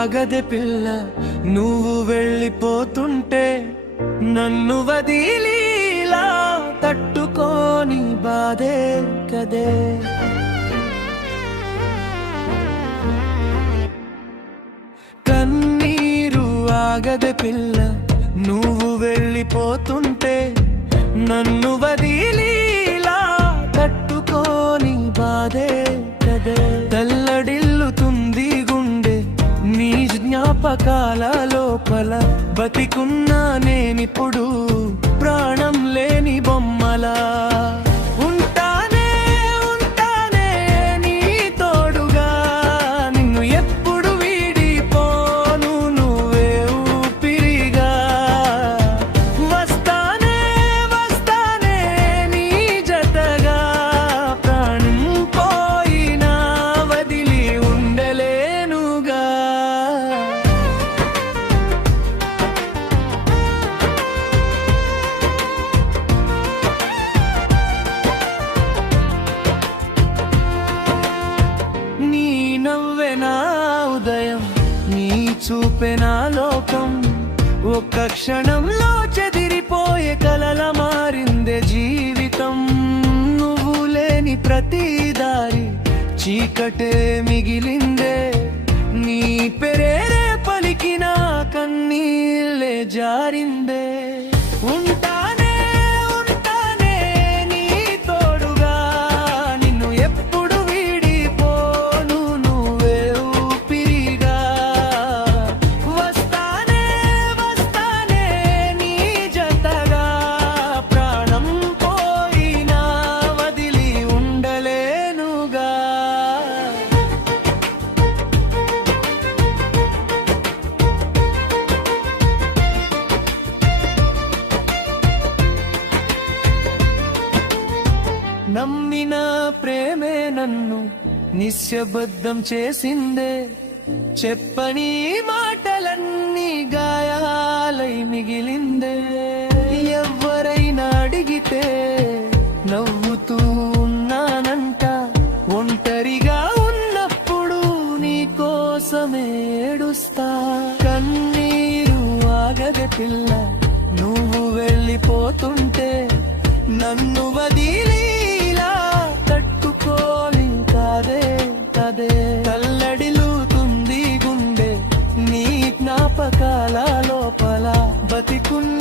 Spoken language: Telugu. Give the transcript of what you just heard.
ఆగదే పిల్ల నువ్వు వెళ్ళిపోతుంటే నన్ను వదిలిలా తట్టుకోని బాధే కదే కన్నీరు ఆగదే పిల్ల నువ్వు వెళ్ళిపోతుంటే నన్ను వదిలిలా తట్టుకోని బాధే కదే తల్లడిల్లుతుంది గుండె నీ జ్ఞాపకాల లోపల బతికున్నా నేనిప్పుడు ప్రాణం లేని బొమ్మలా ఉంటానే ఉంటానే నీ తోడుగా నిన్ను ఎప్పుడు వీడిపోను నువ్వే ఊపిరిగా వస్తానే వస్తానే నీ జతగా ప్రాణం పోయినా వదిలి ఉండలేనుగా నీ నవ్వే నా ఉదయం నీ చూపే నా లోకం ఒక్క క్షణంలో చెదిరిపోయే కలల మారిందే జీవితం నువ్వు లేని ప్రతి దారి చీకటే మిగిలిందే నీ పెరేరే పలికిన కన్నీళ్ళే జారిందే ఉంటానే ఉంటానే నీ తోడుగా నిన్ను ఎప్పుడు వీడిపోను నువ్వే ఊపిరిగా వస్తానే వస్తానే నీ జతగా ప్రాణం పోయినా వదిలి ఉండలేనుగా నమ్మిన ప్రేమే నన్ను నిశ్శబ్దం చేసిందే చెప్పని మాటలన్నీ గాయాలై మిగిలిందే ఎవరైనా అడిగితే నవ్వుతూ ఉన్నానంట ఒంటరిగా ఉన్నప్పుడు నీ కోసమే ఏడుస్తా కన్నీరు ఆగదే పిల్ల నువ్వు వెళ్ళిపోతుంటే నన్ను వదిలిలా తట్టుకోని కాదే కదే తల్లడిల్లుతుంది గుండె నీ జ్ఞాపకాల లోపల బతికున్న